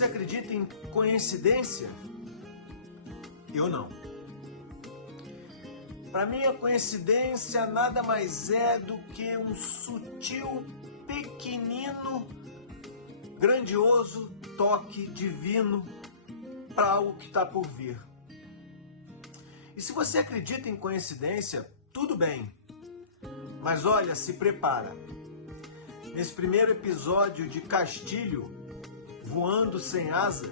Você acredita em coincidência? Eu não. Para mim, a coincidência nada mais é do que um sutil, pequenino, grandioso toque divino para algo que está por vir. E se você acredita em coincidência, tudo bem. Mas olha, se prepara. Nesse primeiro episódio de Castilho, Voando Sem Asas,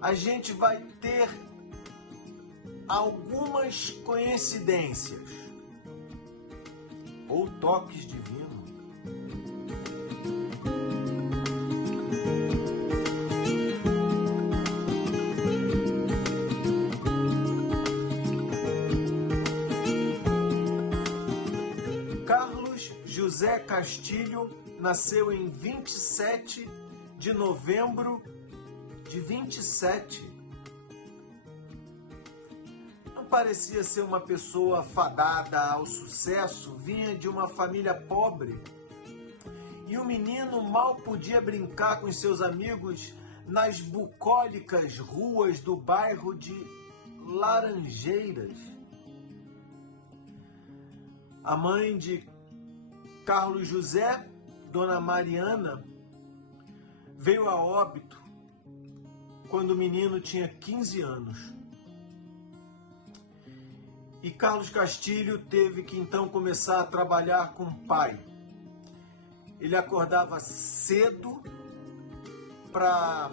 a gente vai ter algumas coincidências ou toques divinos. Carlos José Castilho nasceu em 27 de novembro de 27. Não parecia ser uma pessoa fadada ao sucesso, vinha de uma família pobre. E o menino mal podia brincar com seus amigos nas bucólicas ruas do bairro de Laranjeiras. A mãe de Carlos José, Dona Mariana, veio a óbito quando o menino tinha 15 anos. E Carlos Castilho teve que então começar a trabalhar com o pai. Ele acordava cedo para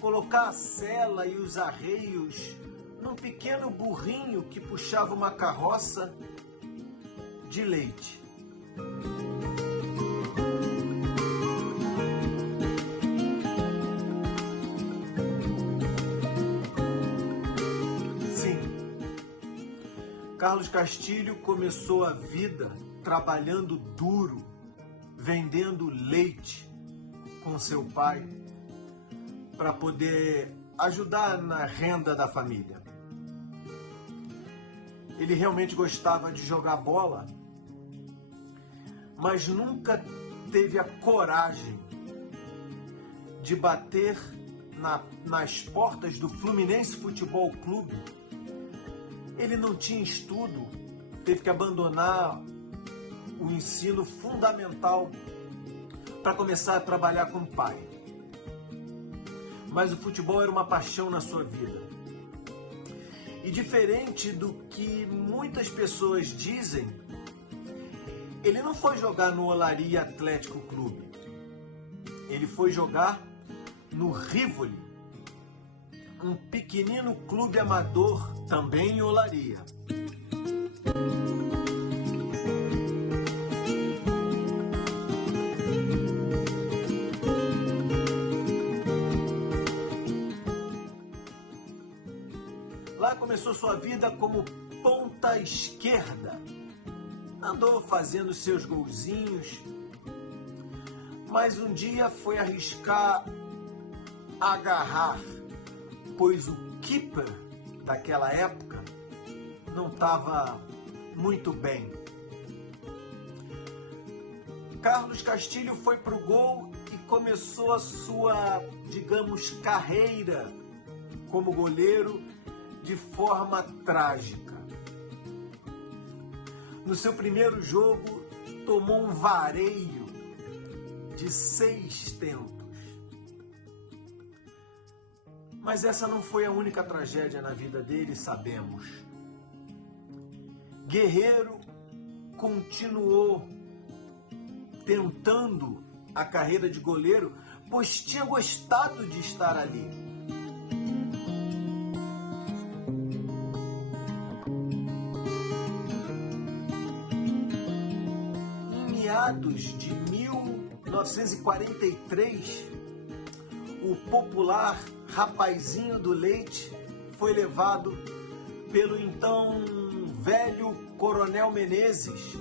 colocar a sela e os arreios num pequeno burrinho que puxava uma carroça de leite. Carlos Castilho começou a vida trabalhando duro, vendendo leite com seu pai para poder ajudar na renda da família. Ele realmente gostava de jogar bola, mas nunca teve a coragem de bater nas portas do Fluminense Futebol Clube. Ele não tinha estudo, teve que abandonar o ensino fundamental para começar a trabalhar com o pai. Mas o futebol era uma paixão na sua vida. E diferente do que muitas pessoas dizem, ele não foi jogar no Olaria Atlético Clube. Ele foi jogar no Rivoli, um pequenino clube amador, também em Olaria. Lá começou sua vida como ponta esquerda. Andou fazendo seus golzinhos, mas um dia foi arriscar agarrar, pois o keeper daquela época não estava muito bem. Carlos Castilho foi para o gol e começou a sua, digamos, carreira como goleiro de forma trágica. No seu primeiro jogo, tomou um vareio de 6 tentos. Mas essa não foi a única tragédia na vida dele, sabemos. Guerreiro continuou tentando a carreira de goleiro, pois tinha gostado de estar ali. Em meados de 1943, o popular Rapazinho do Leite foi levado pelo então velho Coronel Menezes.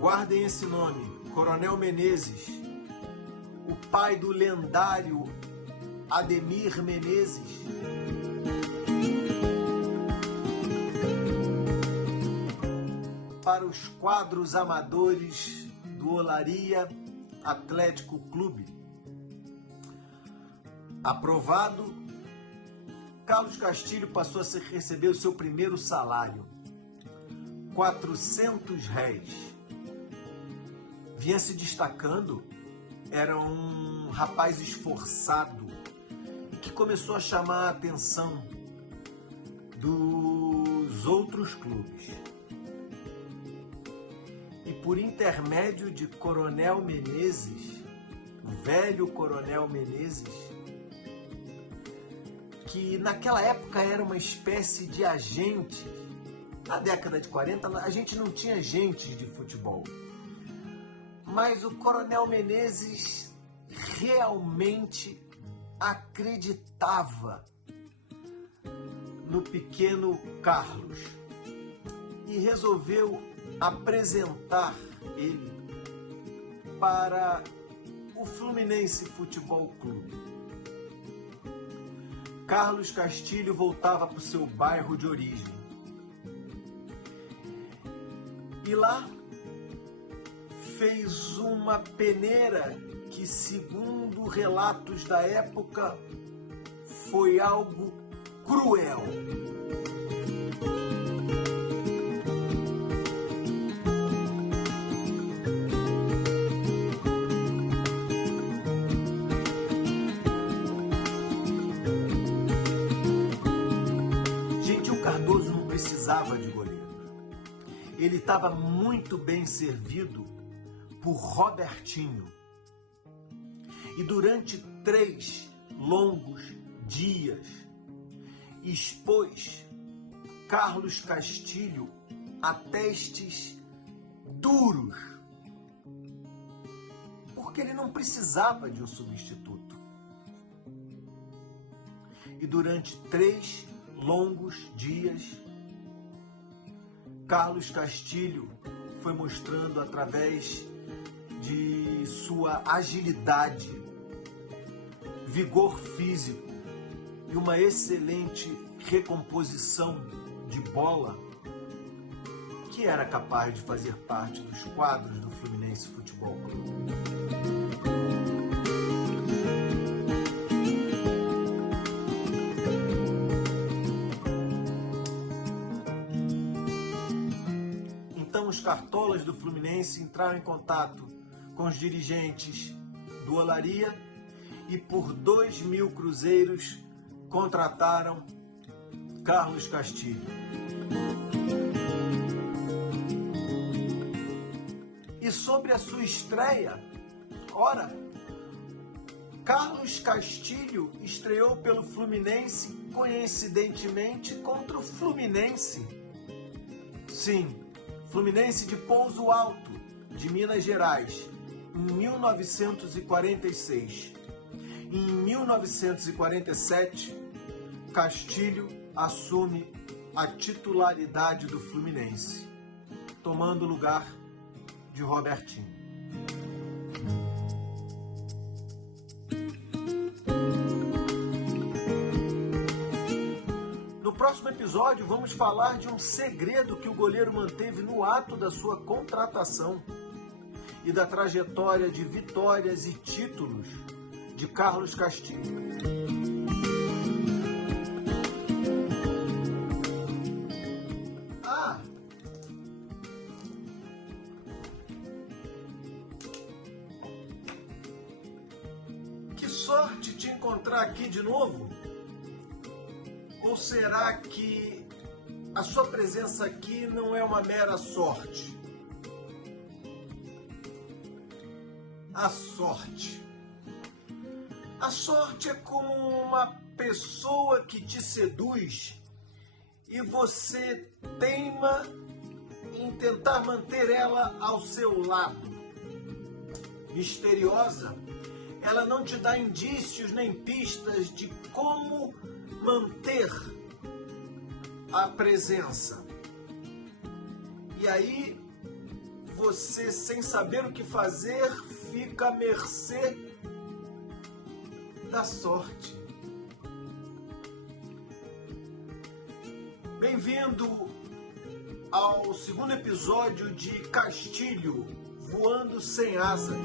Guardem esse nome, Coronel Menezes, o pai do lendário Ademir Menezes. Para os quadros amadores do Olaria Atlético Clube. Aprovado, Carlos Castilho passou a receber o seu primeiro salário, 400 réis. Vinha se destacando, era um rapaz esforçado e que começou a chamar a atenção dos outros clubes. E por intermédio de Coronel Menezes, o velho Coronel Menezes, que naquela época era uma espécie de agente. Na década de 40, a gente não tinha agentes de futebol. Mas o Coronel Menezes realmente acreditava no pequeno Carlos e resolveu apresentar ele para o Fluminense Futebol Clube. Carlos Castilho voltava para o seu bairro de origem. E lá fez uma peneira que, segundo relatos da época, foi algo cruel. Cardoso não precisava de goleiro. Ele estava muito bem servido por Robertinho. E durante 3 longos dias expôs Carlos Castilho a testes duros, porque ele não precisava de um substituto. E durante 3 longos dias, Carlos Castilho foi mostrando através de sua agilidade, vigor físico e uma excelente recomposição de bola que era capaz de fazer parte dos quadros do Fluminense Futebol Clube. Os cartolas do Fluminense entraram em contato com os dirigentes do Olaria e por 2.000 cruzeiros contrataram Carlos Castilho. E sobre a sua estreia, ora, Carlos Castilho estreou pelo Fluminense, coincidentemente, contra o Fluminense. Sim, Fluminense de Pouso Alto, de Minas Gerais, em 1946. Em 1947, Castilho assume a titularidade do Fluminense, tomando o lugar de Robertinho. No próximo episódio, vamos falar de um segredo que o goleiro manteve no ato da sua contratação e da trajetória de vitórias e títulos de Carlos Castilho. Que sorte te encontrar aqui de novo! Ou será que a sua presença aqui não é uma mera sorte? A sorte. A sorte é como uma pessoa que te seduz e você teima em tentar manter ela ao seu lado. Misteriosa, ela não te dá indícios nem pistas de como manter a presença. E aí, você, sem saber o que fazer, fica à mercê da sorte. Bem-vindo ao 2º episódio de Castilho, Voando Sem Asas.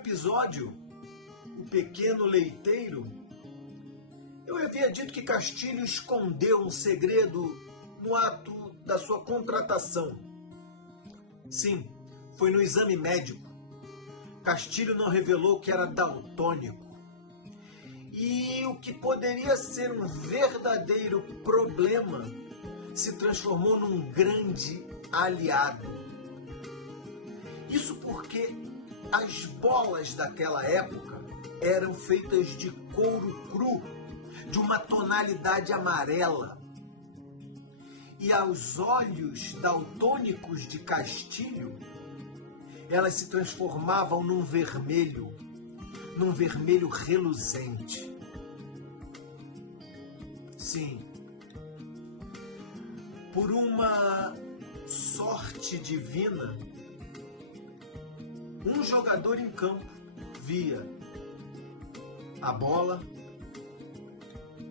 episódio, O Pequeno Leiteiro, eu havia dito que Castilho escondeu um segredo no ato da sua contratação. Sim, foi no exame médico. Castilho não revelou que era daltônico. E o que poderia ser um verdadeiro problema se transformou num grande aliado. Isso porque as bolas daquela época eram feitas de couro cru, de uma tonalidade amarela. E aos olhos daltônicos de Castilho, elas se transformavam num vermelho reluzente. Sim, por uma sorte divina, um jogador em campo via a bola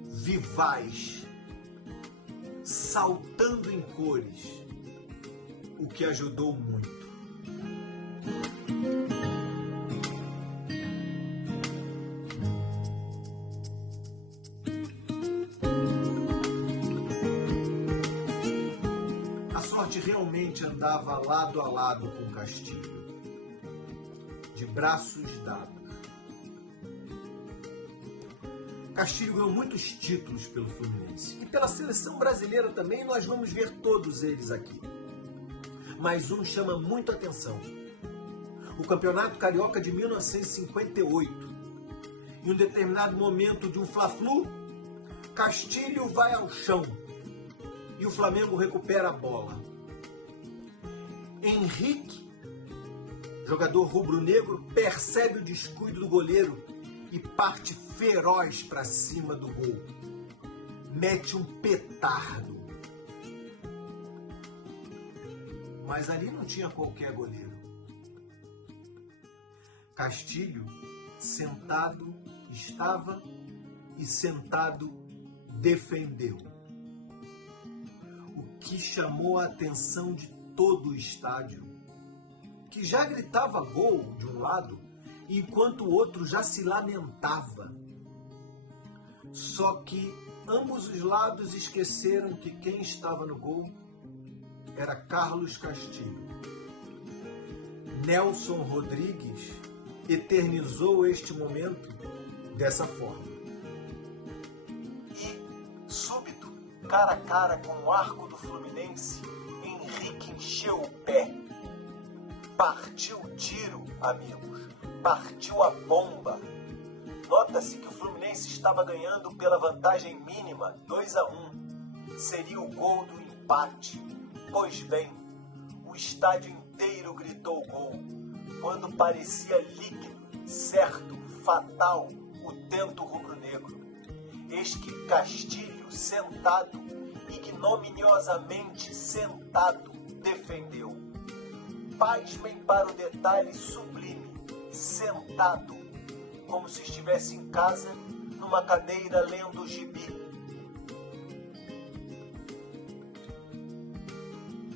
vivaz, saltando em cores, o que ajudou muito. A sorte realmente andava lado a lado com Castilho, de braços dados. Castilho ganhou muitos títulos pelo Fluminense. E pela seleção brasileira também, nós vamos ver todos eles aqui. Mas um chama muito a atenção. O Campeonato Carioca de 1958. Em um determinado momento de um Fla-Flu, Castilho vai ao chão e o Flamengo recupera a bola. Henrique, jogador rubro-negro, percebe o descuido do goleiro e parte feroz para cima do gol. Mete um petardo. Mas ali não tinha qualquer goleiro. Castilho, sentado estava e sentado defendeu. O que chamou a atenção de todo o estádio, que já gritava gol de um lado, enquanto o outro já se lamentava. Só que ambos os lados esqueceram que quem estava no gol era Carlos Castilho. Nelson Rodrigues eternizou este momento dessa forma. E, súbito, cara a cara com o arco do Fluminense, Henrique encheu o pé. Partiu o tiro, amigos. Partiu a bomba. Nota-se que o Fluminense estava ganhando pela vantagem mínima, 2-1. Seria o gol do empate. Pois bem, o estádio inteiro gritou gol, quando parecia líquido, certo, fatal, o tento rubro-negro. Eis que Castilho, sentado, ignominiosamente sentado, defendeu. Pasmem para o detalhe sublime, sentado, como se estivesse em casa, numa cadeira lendo o gibi.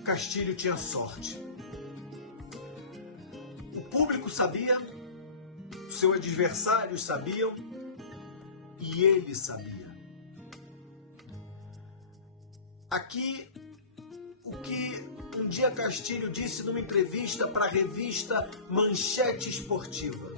Castilho tinha sorte. O público sabia, seus adversários sabiam e ele sabia. Aqui, o que um dia Castilho disse numa entrevista para a revista Manchete Esportiva.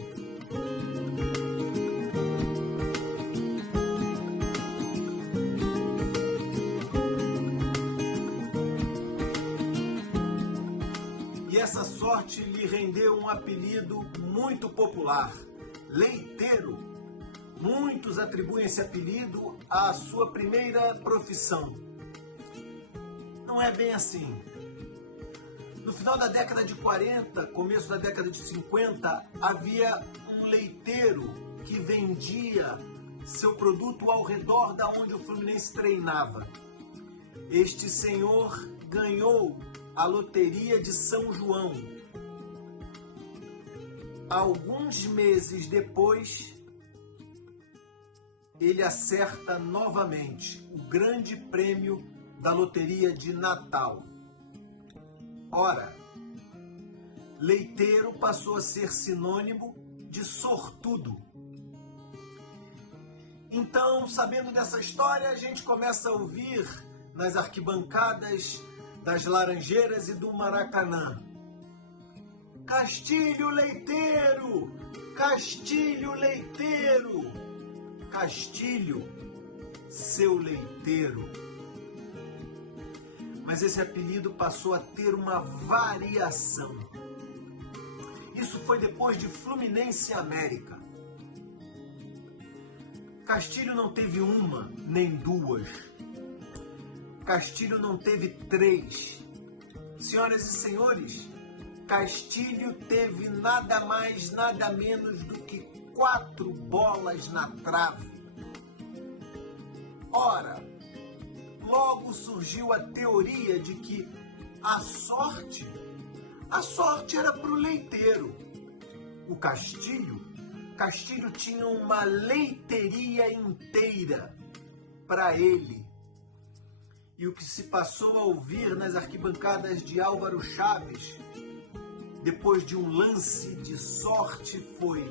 E essa sorte lhe rendeu um apelido muito popular, Leiteiro. Muitos atribuem esse apelido à sua primeira profissão. Não é bem assim. No final da década de 40, começo da década de 50, havia um leiteiro que vendia seu produto ao redor da onde o Fluminense treinava. Este senhor ganhou a loteria de São João. Alguns meses depois, ele acerta novamente o grande prêmio da loteria de Natal. Ora, leiteiro passou a ser sinônimo de sortudo. Então, sabendo dessa história, a gente começa a ouvir nas arquibancadas das Laranjeiras e do Maracanã: Castilho Leiteiro! Castilho Leiteiro! Castilho, seu leiteiro. Mas esse apelido passou a ter uma variação. Isso foi depois de Fluminense América. Castilho não teve uma, nem duas. Castilho não teve três. Senhoras e senhores, Castilho teve nada mais, nada menos do que 4 bolas na trave. Ora, logo surgiu a teoria de que a sorte era para o leiteiro. O Castilho tinha uma leiteria inteira para ele. E o que se passou a ouvir nas arquibancadas de Álvaro Chaves, depois de um lance de sorte, foi: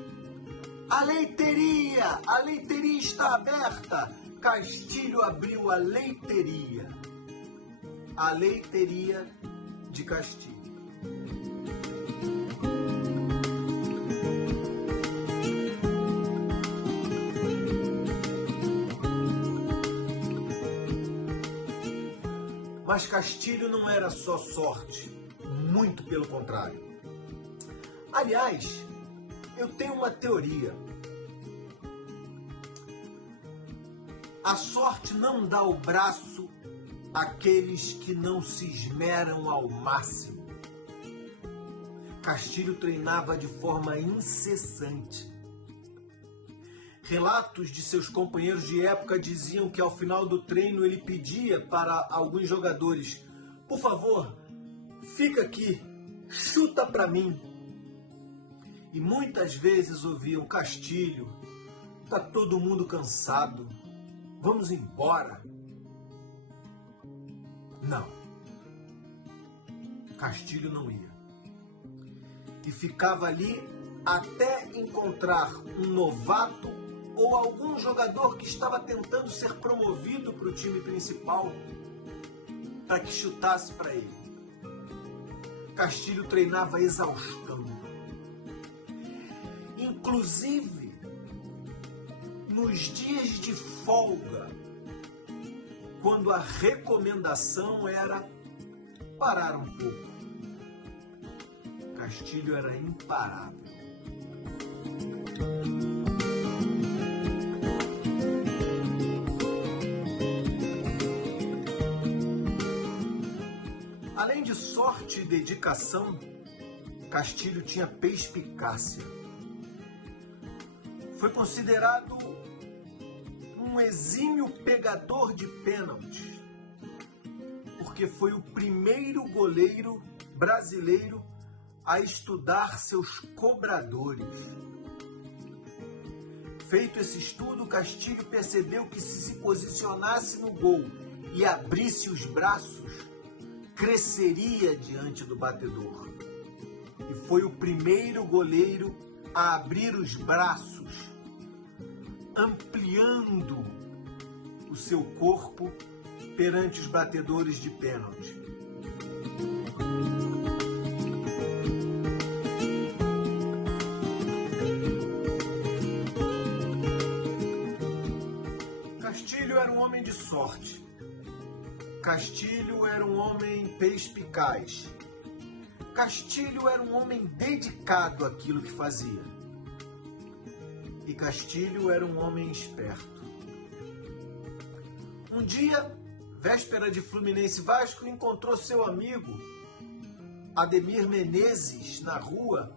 a leiteria está aberta. Castilho abriu a leiteria de Castilho. Mas Castilho não era só sorte, muito pelo contrário. Aliás, eu tenho uma teoria. A sorte não dá o braço àqueles que não se esmeram ao máximo. Castilho treinava de forma incessante. Relatos de seus companheiros de época diziam que ao final do treino ele pedia para alguns jogadores: por favor, fica aqui, chuta para mim. E muitas vezes ouviam: Castilho, tá todo mundo cansado, vamos embora. Não, Castilho não ia. E ficava ali até encontrar um novato ou algum jogador que estava tentando ser promovido para o time principal para que chutasse para ele. Castilho treinava exaustão. Inclusive, nos dias de folga, quando a recomendação era parar um pouco, Castilho era imparável. Além de sorte e dedicação, Castilho tinha perspicácia. Foi considerado um exímio pegador de pênaltis, porque foi o primeiro goleiro brasileiro a estudar seus cobradores. Feito esse estudo, Castilho percebeu que se posicionasse no gol e abrisse os braços, cresceria diante do batedor. E foi o primeiro goleiro a abrir os braços, ampliando o seu corpo perante os batedores de pênalti. Castilho era um homem de sorte. Castilho era um homem perspicaz. Castilho era um homem dedicado àquilo que fazia. E Castilho era um homem esperto. Um dia, véspera de Fluminense Vasco, encontrou seu amigo Ademir Menezes na rua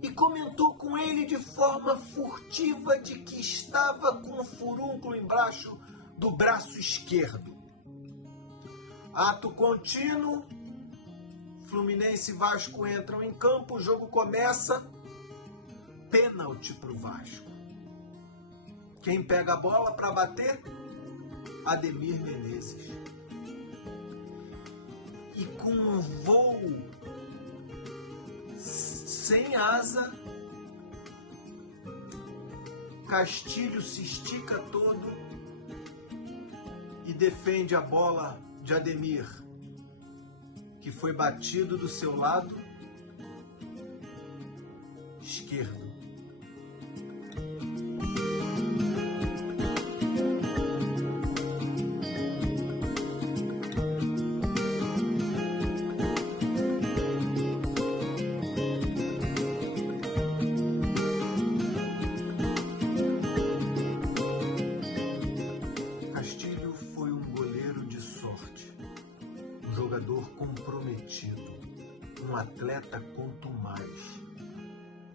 e comentou com ele de forma furtiva de que estava com um furúnculo embaixo do braço esquerdo. Ato contínuo, Fluminense e Vasco entram em campo, o jogo começa, pênalti para o Vasco. Quem pega a bola para bater? Ademir Menezes. E com um voo sem asa, Castilho se estica todo e defende a bola de Ademir, que foi batido do seu lado esquerdo. Castilho foi um goleiro de sorte, um jogador comprometido, um atleta quanto mais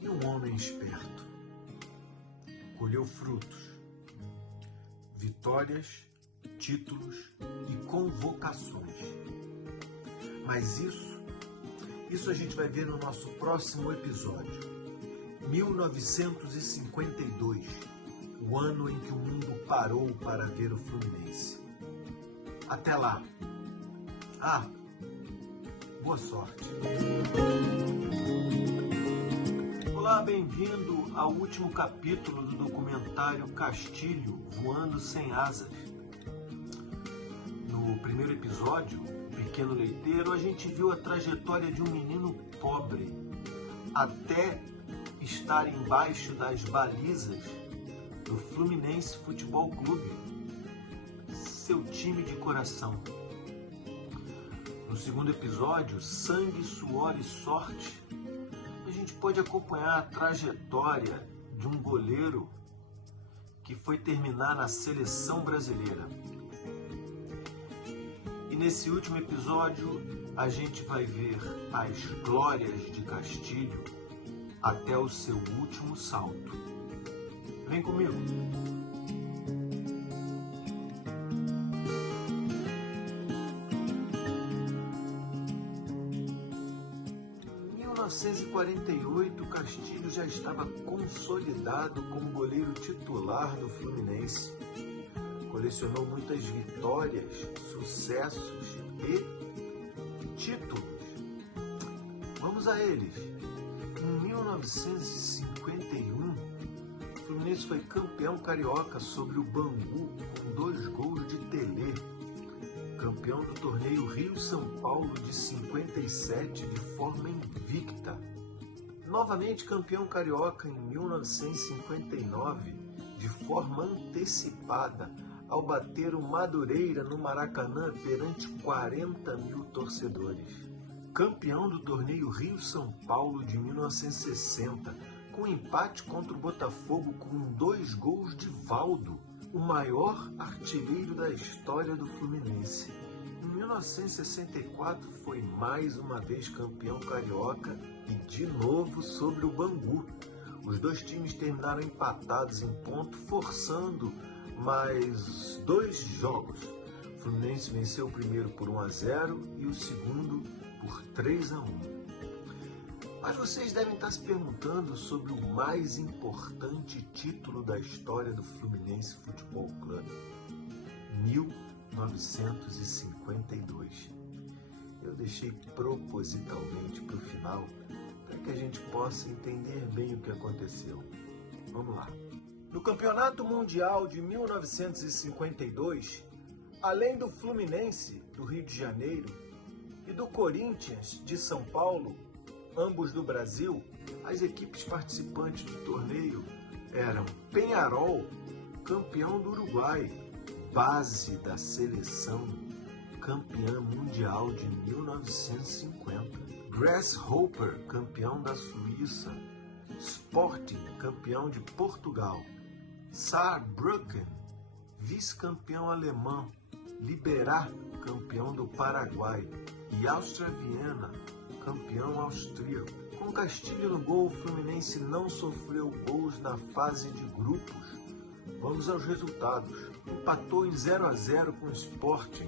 e um homem esperto. Colheu frutos, vitórias, títulos e convocações. Mas isso a gente vai ver no nosso próximo episódio. 1952, o ano em que o mundo parou para ver o Fluminense. Até lá. Boa sorte. Olá, bem-vindo ao último capítulo do documentário Castilho, Voando Sem Asas. No primeiro episódio, Pequeno Leiteiro, a gente viu a trajetória de um menino pobre até estar embaixo das balizas do Fluminense Futebol Clube, seu time de coração. No segundo episódio, Sangue, Suor e Sorte, a gente pode acompanhar a trajetória de um goleiro que foi terminar na seleção brasileira. E nesse último episódio, a gente vai ver as glórias de Castilho até o seu último salto. Vem comigo! Em 1948, Castilho já estava consolidado como goleiro titular do Fluminense. Colecionou muitas vitórias, sucessos e títulos. Vamos a eles. Em 1951, o Fluminense foi campeão carioca sobre o Bangu com 2 gols de Telê. Campeão do torneio Rio-São Paulo de 57 de forma invicta. Novamente campeão carioca em 1959 de forma antecipada ao bater o Madureira no Maracanã perante 40 mil torcedores. Campeão do torneio Rio-São Paulo de 1960, com empate contra o Botafogo com 2 gols de Valdo, o maior artilheiro da história do Fluminense. Em 1964 foi mais uma vez campeão carioca e de novo sobre o Bangu. Os dois times terminaram empatados em ponto, forçando mais 2 jogos. O Fluminense venceu o primeiro por 1-0 e o segundo por 3-1. Mas vocês devem estar se perguntando sobre o mais importante título da história do Fluminense Futebol Clube. 1952. Eu deixei propositalmente para o final para que a gente possa entender bem o que aconteceu. Vamos lá. No Campeonato Mundial de 1952, além do Fluminense do Rio de Janeiro e do Corinthians de São Paulo, ambos do Brasil, as equipes participantes do torneio eram Peñarol, campeão do Uruguai, base da seleção, campeã mundial de 1950, Grasshopper, campeão da Suíça, Sporting, campeão de Portugal, Saarbrücken, vice-campeão alemão, Liberá, campeão do Paraguai, e Áustria Viena, campeão austríaco. Com Castilho no gol, o Fluminense não sofreu gols na fase de grupos. Vamos aos resultados. Empatou em 0-0 com o Sporting.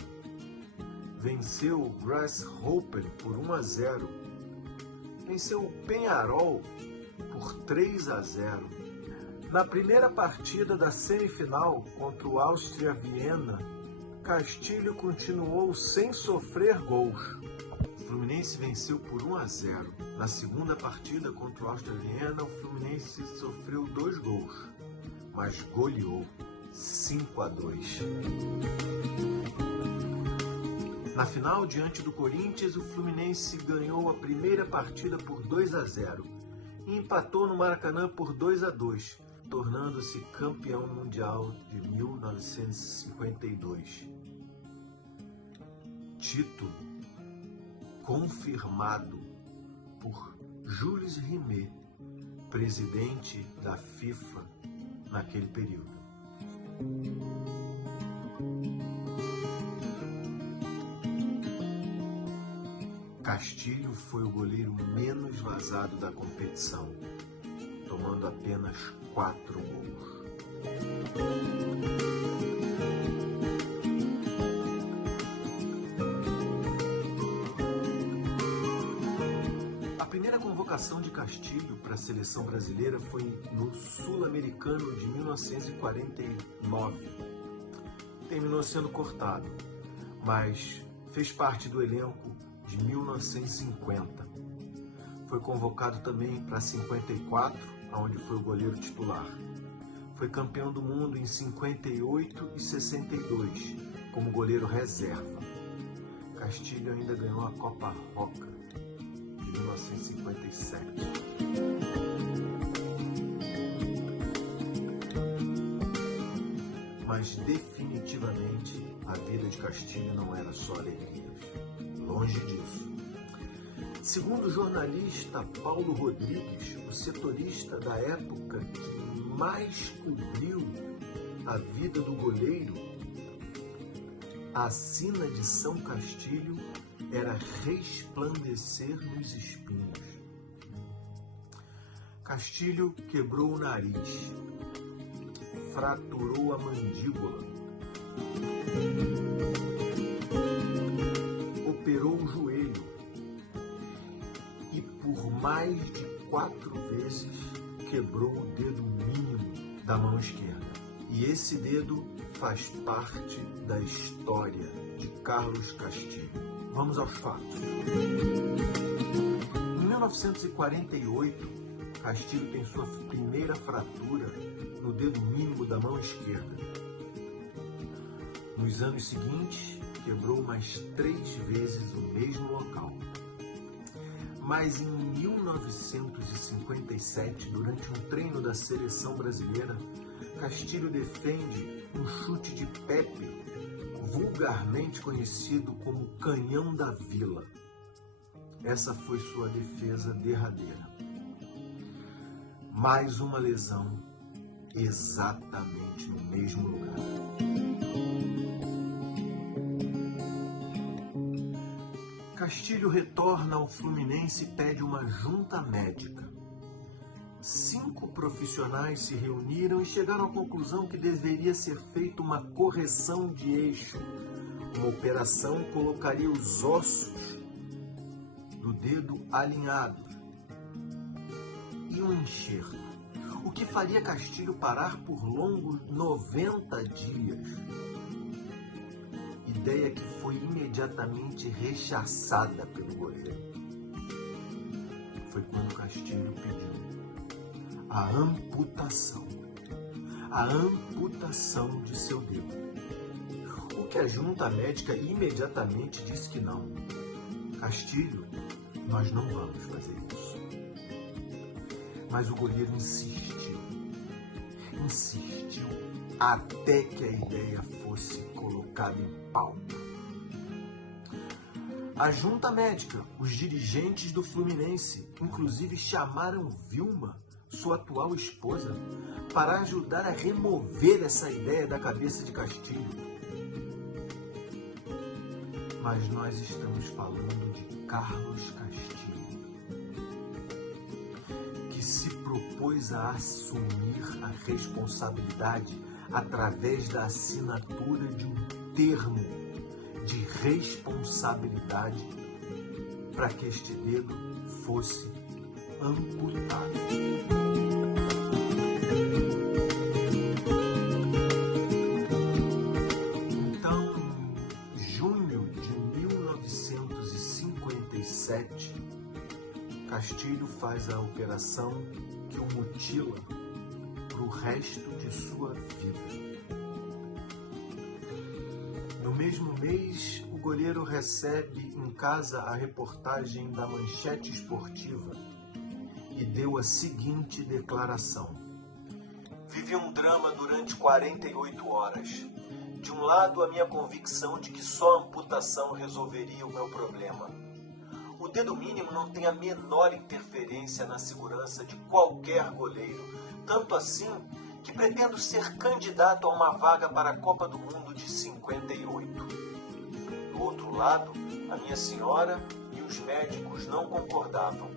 Venceu o Grasshopper por 1-0. Venceu o Peñarol por 3-0. Na primeira partida da semifinal contra o Áustria Viena, Castilho continuou sem sofrer gols. O Fluminense venceu por 1-0. Na segunda partida contra o Áustria Viena, o Fluminense sofreu 2 gols, mas goleou 5-2. Na final, diante do Corinthians, o Fluminense ganhou a primeira partida por 2-0 e empatou no Maracanã por 2-2, tornando-se campeão mundial de 1952. Título confirmado por Jules Rimet, presidente da FIFA naquele período. Castilho foi o goleiro menos vazado da competição, tomando apenas 4 gols. A primeira convocação de Castilho para a seleção brasileira foi no Sul-Americano de 1949. Terminou sendo cortado, mas fez parte do elenco de 1950. Foi convocado também para 54, onde foi o goleiro titular. Foi campeão do mundo em 58 e 62, como goleiro reserva. Castilho ainda ganhou a Copa Roca de 1957. Mas definitivamente a vida de Castilho não era só alegrias. Longe disso. Segundo o jornalista Paulo Rodrigues, o setorista da época que mais cobriu a vida do goleiro, a sina de São Castilho era resplandecer nos espinhos. Castilho quebrou o nariz, fraturou a mandíbula, operou o joelho e por mais de 4 vezes quebrou o dedo mínimo da mão esquerda. E esse dedo faz parte da história de Carlos Castilho. Vamos aos fatos. Em 1948, Castilho tem sua primeira fratura no dedo mínimo da mão esquerda. Nos anos seguintes, quebrou mais 3 vezes o mesmo local. Mas em 1957, durante um treino da seleção brasileira, Castilho defende um chute de Pepe, vulgarmente conhecido como Canhão da Vila. Essa foi sua defesa derradeira. Mais uma lesão, exatamente no mesmo lugar. Castilho retorna ao Fluminense e pede uma junta médica. 5 profissionais se reuniram e chegaram à conclusão que deveria ser feita uma correção de eixo. Uma operação colocaria os ossos do dedo alinhados e um enxerto, o que faria Castilho parar por longos 90 dias. Ideia que foi imediatamente rechaçada pelo goleiro. Foi quando Castilho pediu a amputação de seu dedo. O que a junta médica imediatamente disse que não. Castilho, nós não vamos fazer isso. Mas o goleiro insistiu até que a ideia fosse colocada em pauta. A junta médica, os dirigentes do Fluminense, inclusive chamaram Vilma, sua atual esposa, para ajudar a remover essa ideia da cabeça de Castilho. Mas nós estamos falando de Carlos Castilho, que se propôs a assumir a responsabilidade através da assinatura de um termo de responsabilidade para que este dedo fosse amputado. Então, em junho de 1957, Castilho faz a operação que o mutila para o pelo resto de sua vida. No mesmo mês, o goleiro recebe em casa a reportagem da Manchete Esportiva e deu a seguinte declaração: vivi um drama durante 48 horas. De um lado, a minha convicção de que só a amputação resolveria o meu problema. O dedo mínimo não tem a menor interferência na segurança de qualquer goleiro, tanto assim que pretendo ser candidato a uma vaga para a Copa do Mundo de 58. Do outro lado, a minha senhora e os médicos não concordavam.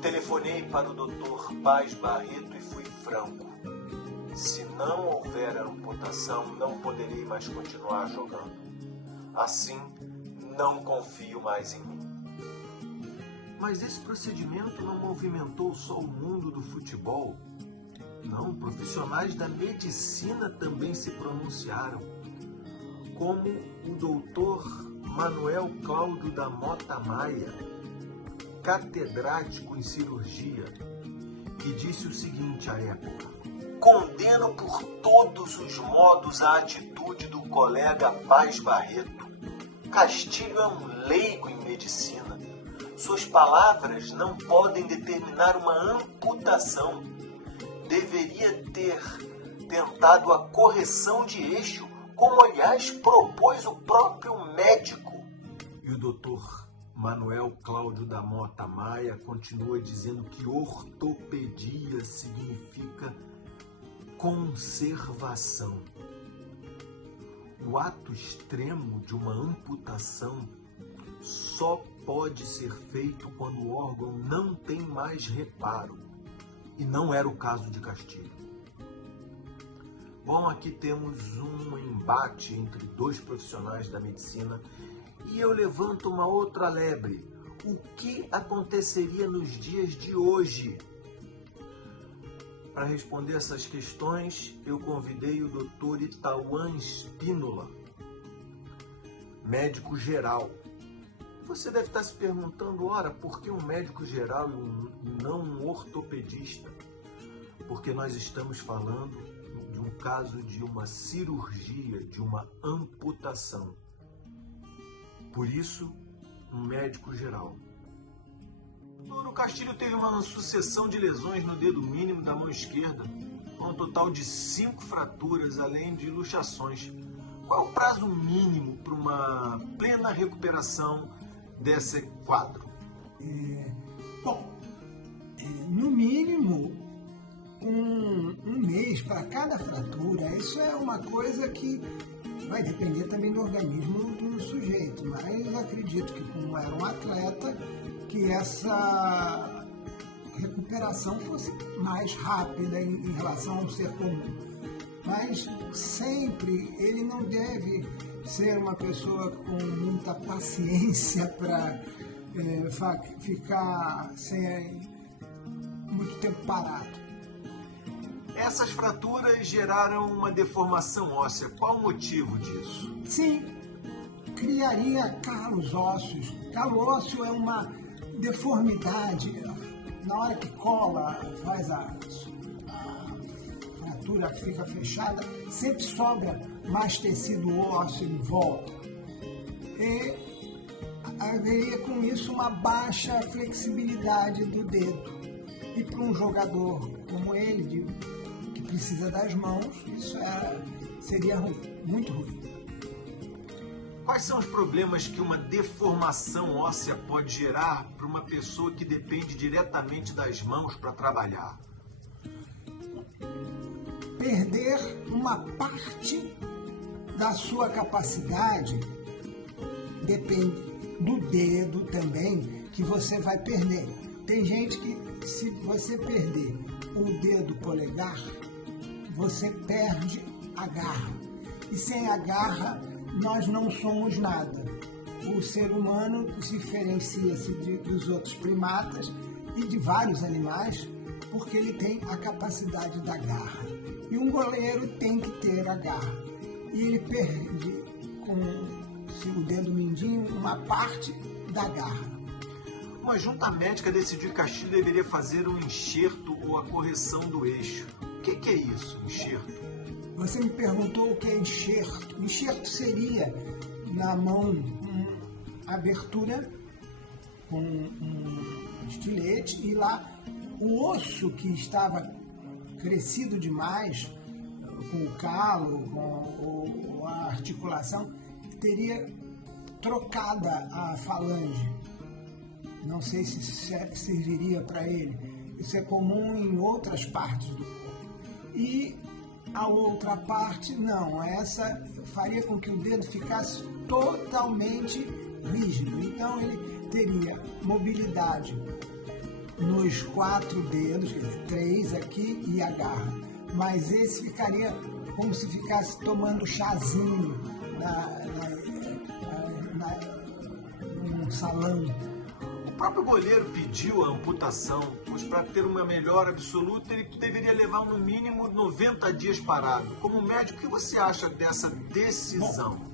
Telefonei para o Dr. Paz Barreto e fui franco. Se não houver amputação, não poderei mais continuar jogando. Assim, não confio mais em mim. Mas esse procedimento não movimentou só o mundo do futebol. Não, profissionais da medicina também se pronunciaram, como o doutor Manuel Cláudio da Mota Maia, catedrático em cirurgia, que disse o seguinte à época: condeno por todos os modos a atitude do colega Paz Barreto. Castilho é um leigo em medicina. Suas palavras não podem determinar uma amputação. Deveria ter tentado a correção de eixo, como aliás propôs o próprio médico. E o doutor Manuel Cláudio da Mota Maia continua dizendo que ortopedia significa conservação. O ato extremo de uma amputação só pode ser feito quando o órgão não tem mais reparo. E não era o caso de Castilho. Bom, aqui temos um embate entre dois profissionais da medicina e eu levanto uma outra lebre. O que aconteceria nos dias de hoje? Para responder essas questões, eu convidei o Dr. Itauan Spínola, médico geral. Você deve estar se perguntando, ora, por que um médico geral e não um ortopedista? Porque nós estamos falando de um caso de uma cirurgia, de uma amputação. Por isso, um médico geral. O Castilho teve uma sucessão de lesões no dedo mínimo da mão esquerda, com um total de 5 fraturas, além de luxações. Qual é o prazo mínimo para uma plena recuperação desse quadro? No mínimo, um mês para cada fratura. Isso é uma coisa que vai depender também do organismo do sujeito, mas acredito que, como era um atleta, que essa recuperação fosse mais rápida em relação ao ser comum. Mas sempre ele não deve ser uma pessoa com muita paciência para ficar sem muito tempo parado. Essas fraturas geraram uma deformação óssea. Qual o motivo disso? Sim, criaria calos ósseos. Calo ósseo é uma deformidade. Na hora que cola, faz a fratura fica fechada, sempre sobra mais tecido ósseo em volta. E haveria com isso uma baixa flexibilidade do dedo. E para um jogador como ele, que precisa das mãos, isso seria ruim, muito ruim. Quais são os problemas que uma deformação óssea pode gerar para uma pessoa que depende diretamente das mãos para trabalhar? Perder uma parte da sua capacidade depende do dedo também que você vai perder. Tem gente que, se você perder o dedo polegar, você perde a garra. E sem a garra, nós não somos nada. O ser humano diferencia-se dos outros primatas e de vários animais porque ele tem a capacidade da garra. E um goleiro tem que ter a garra. E ele perde com o dedo mindinho uma parte da garra. Uma junta médica decidiu que Castilho deveria fazer um enxerto ou a correção do eixo. que é isso, enxerto? Você me perguntou o que é enxerto. Enxerto seria na mão abertura com um estilete e lá o osso que estava crescido demais, com o calo, com a articulação, teria trocada a falange. Não sei se serviria para ele. Isso é comum em outras partes do corpo. E a outra parte, não. Essa faria com que o dedo ficasse totalmente rígido. Então ele teria mobilidade nos 4 dedos, quer dizer, 3 aqui e a garra. Mas esse ficaria como se ficasse tomando chazinho num salão. O próprio goleiro pediu a amputação, pois para ter uma melhora absoluta ele deveria levar no mínimo 90 dias parado. Como médico, o que você acha dessa decisão? Bom,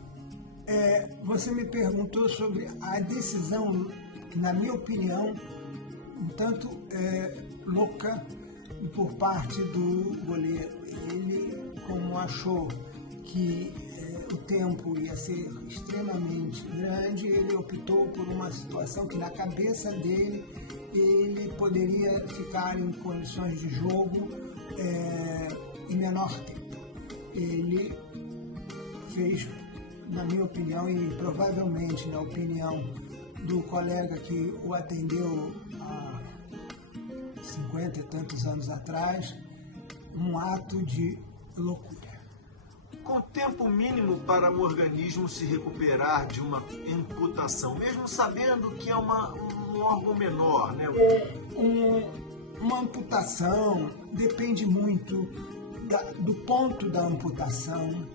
você me perguntou sobre a decisão, que na minha opinião, um tanto louca por parte do goleiro. Ele, como achou que o tempo ia ser extremamente grande, ele optou por uma situação que na cabeça dele ele poderia ficar em condições de jogo em menor tempo. Ele fez, na minha opinião e provavelmente na opinião do colega que o atendeu há 50 e tantos anos atrás, um ato de loucura. Com tempo mínimo para o organismo se recuperar de uma amputação, mesmo sabendo que é um órgão menor, né? Uma amputação depende muito do ponto da amputação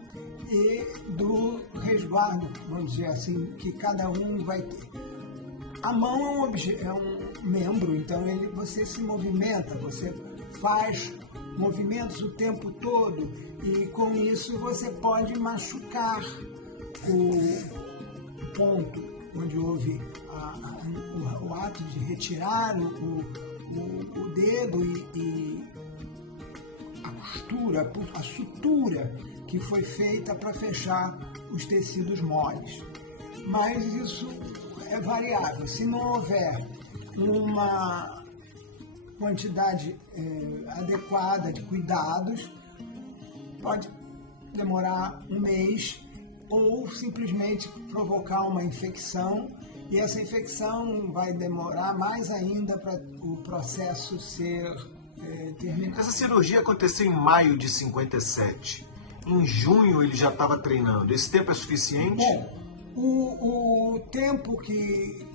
e do resguardo, vamos dizer assim, que cada um vai ter. A mão é um membro, então você se movimenta, você faz movimentos o tempo todo e com isso você pode machucar o ponto onde houve o ato de retirar o dedo e a costura, a sutura que foi feita para fechar os tecidos moles. Mas isso é variável. Se não houver uma quantidade adequada de cuidados, pode demorar um mês ou simplesmente provocar uma infecção, e essa infecção vai demorar mais ainda para o processo ser terminado. Essa cirurgia aconteceu em maio de 57. Em junho ele já estava treinando. Esse tempo é suficiente? Bom, o tempo que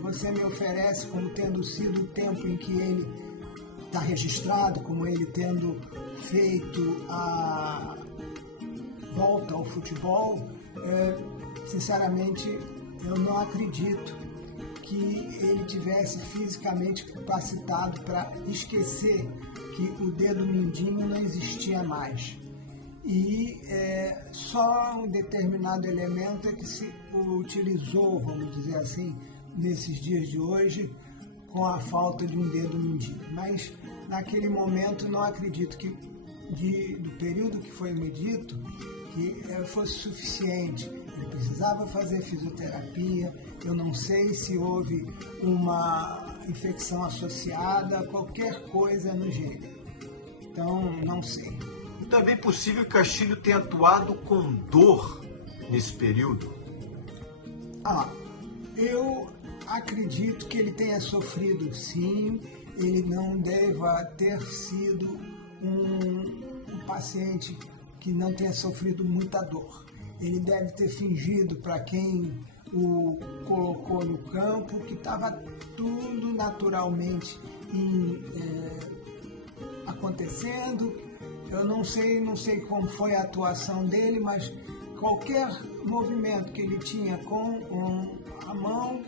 você me oferece como tendo sido o tempo em que ele está registrado, como ele tendo feito a volta ao futebol, sinceramente eu não acredito que ele tivesse fisicamente capacitado para esquecer que o dedo mindinho não existia mais. E só um determinado elemento é que se utilizou, vamos dizer assim, nesses dias de hoje, com a falta de um dedo mindinho. Mas naquele momento não acredito que do período que foi medido que fosse suficiente. Ele precisava fazer fisioterapia, eu não sei se houve uma infecção associada a qualquer coisa no gênero. Então, não sei. Então é bem possível que Castilho tenha atuado com dor nesse período? Eu acredito que ele tenha sofrido, sim. Ele não deva ter sido um paciente que não tenha sofrido muita dor. Ele deve ter fingido para quem o colocou no campo que estava tudo naturalmente acontecendo. Eu não sei como foi a atuação dele, mas qualquer movimento que ele tinha com a mão,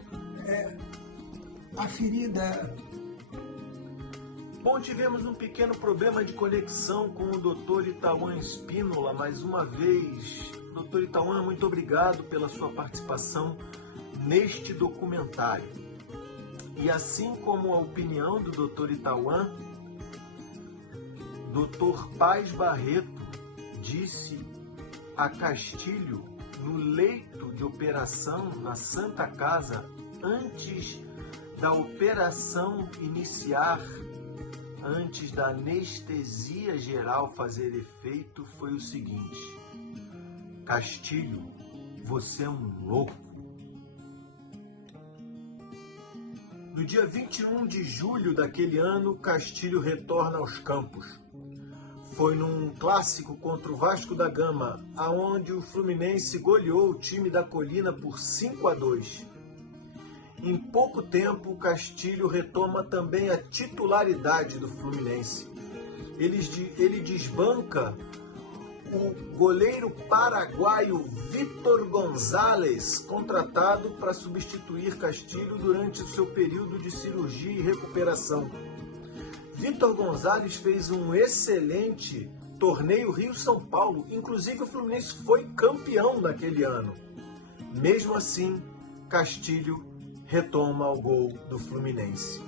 a ferida. Bom, tivemos um pequeno problema de conexão com o Dr. Itauan Spínola mais uma vez. Dr. Itauan, muito obrigado pela sua participação neste documentário. E assim como a opinião do Dr. Itauan, Dr. Paz Barreto disse a Castilho, no leito de operação na Santa Casa, antes da operação iniciar, antes da anestesia geral fazer efeito, foi o seguinte: Castilho, você é um louco. No dia 21 de julho daquele ano, Castilho retorna aos campos. Foi num clássico contra o Vasco da Gama, aonde o Fluminense goleou o time da Colina por 5-2. Em pouco tempo, o Castilho retoma também a titularidade do Fluminense. Ele desbanca o goleiro paraguaio Vitor Gonzalez, contratado para substituir Castilho durante o seu período de cirurgia e recuperação. Vitor Gonzalez fez um excelente torneio Rio-São Paulo, inclusive o Fluminense foi campeão naquele ano. Mesmo assim, Castilho retoma o gol do Fluminense.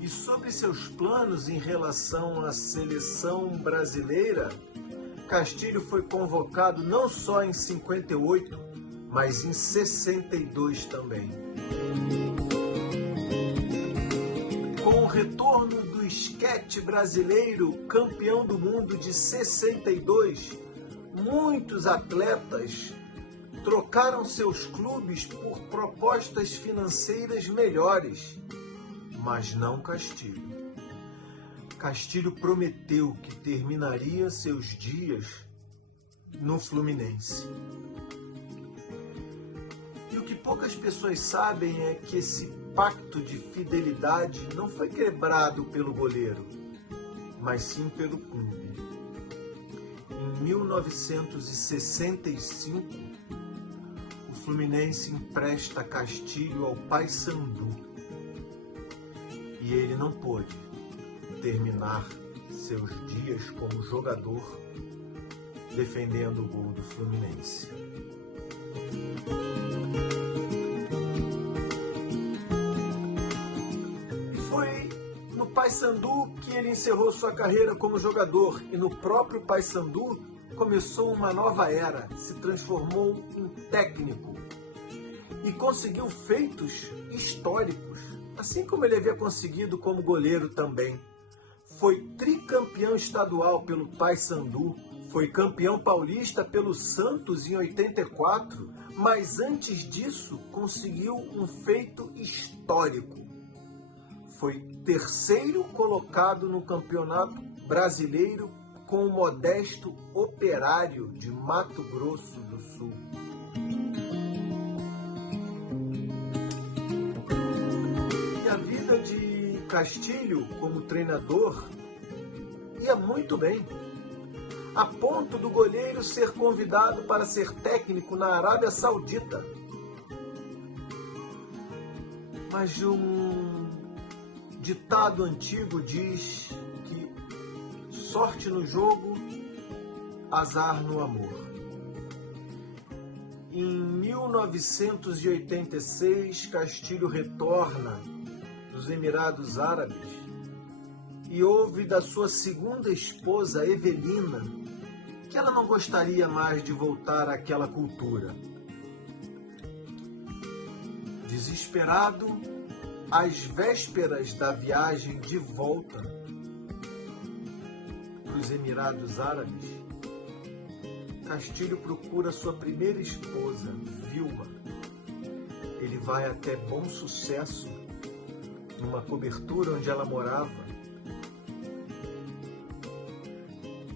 E sobre seus planos em relação à seleção brasileira, Castilho foi convocado não só em 58, mas em 62 também. Com o retorno do esquete brasileiro, campeão do mundo de 62, muitos atletas trocaram seus clubes por propostas financeiras melhores, mas não Castilho. Castilho prometeu que terminaria seus dias no Fluminense. E o que poucas pessoas sabem é que esse pacto de fidelidade não foi quebrado pelo goleiro, mas sim pelo clube. Em 1965, o Fluminense empresta Castilho ao Paysandu e ele não pôde terminar seus dias como jogador defendendo o gol do Fluminense. Foi no Paysandu que ele encerrou sua carreira como jogador e no próprio Paysandu começou uma nova era, se transformou em técnico e conseguiu feitos históricos, assim como ele havia conseguido como goleiro também. Foi tricampeão estadual pelo Paysandu, foi campeão paulista pelo Santos em 84, mas antes disso conseguiu um feito histórico. Foi terceiro colocado no Campeonato Brasileiro com o modesto Operário de Mato Grosso do Sul. E a vida de Castilho como treinador ia muito bem, a ponto do goleiro ser convidado para ser técnico na Arábia Saudita. Mas um ditado antigo diz que sorte no jogo, azar no amor. Em 1986, Castilho retorna dos Emirados Árabes e ouve da sua segunda esposa, Evelina, que ela não gostaria mais de voltar àquela cultura. Desesperado, às vésperas da viagem de volta para os Emirados Árabes, Castilho procura sua primeira esposa, Vilma. Ele vai até Bom Sucesso, numa cobertura onde ela morava,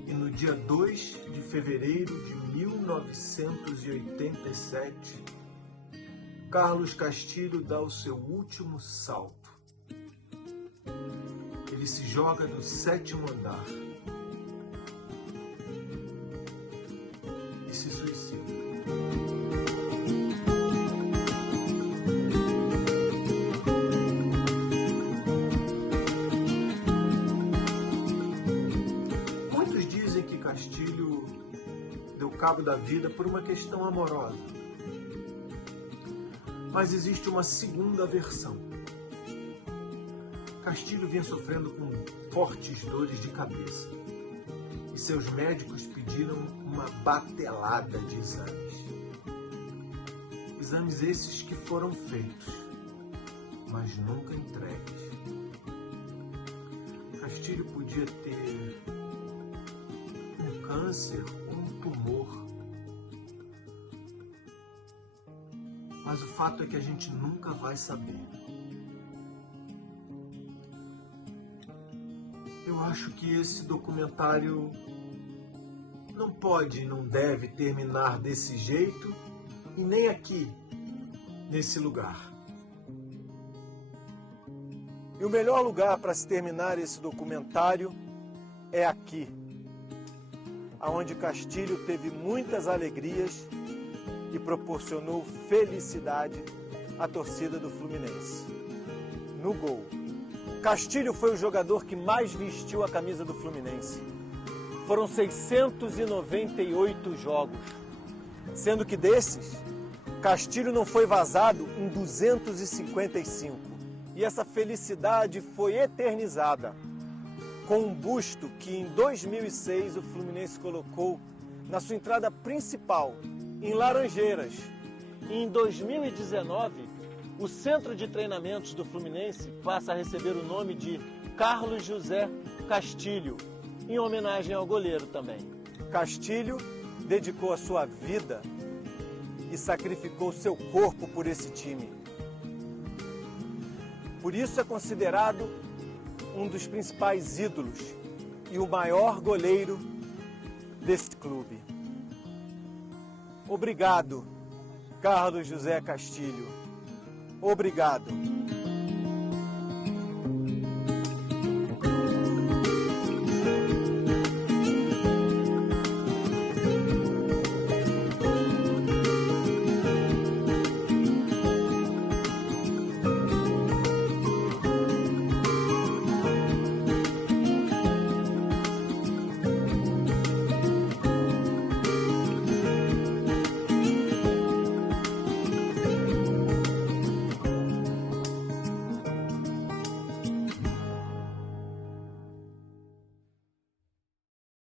e no dia 2 de fevereiro de 1987, Carlos Castilho dá o seu último salto. Ele se joga do 7º andar e se suicida. Muitos dizem que Castilho deu cabo da vida por uma questão amorosa. Mas existe uma segunda versão. Castilho vinha sofrendo com fortes dores de cabeça e seus médicos pediram uma batelada de exames. Exames esses que foram feitos, mas nunca entregues. Castilho podia ter um câncer ou um tumor, mas o fato é que a gente nunca vai saber. Eu acho que esse documentário não pode e não deve terminar desse jeito e nem aqui, nesse lugar. E o melhor lugar para se terminar esse documentário é aqui, aonde Castilho teve muitas alegrias e proporcionou felicidade à torcida do Fluminense. No gol. Castilho foi o jogador que mais vestiu a camisa do Fluminense. Foram 698 jogos, sendo que desses, Castilho não foi vazado em 255. E essa felicidade foi eternizada com um busto que em 2006 o Fluminense colocou na sua entrada principal, em Laranjeiras. E em 2019, o centro de treinamentos do Fluminense passa a receber o nome de Carlos José Castilho, em homenagem ao goleiro também. Castilho dedicou a sua vida e sacrificou seu corpo por esse time. Por isso é considerado um dos principais ídolos e o maior goleiro desse clube. Obrigado, Carlos José Castilho. Obrigado.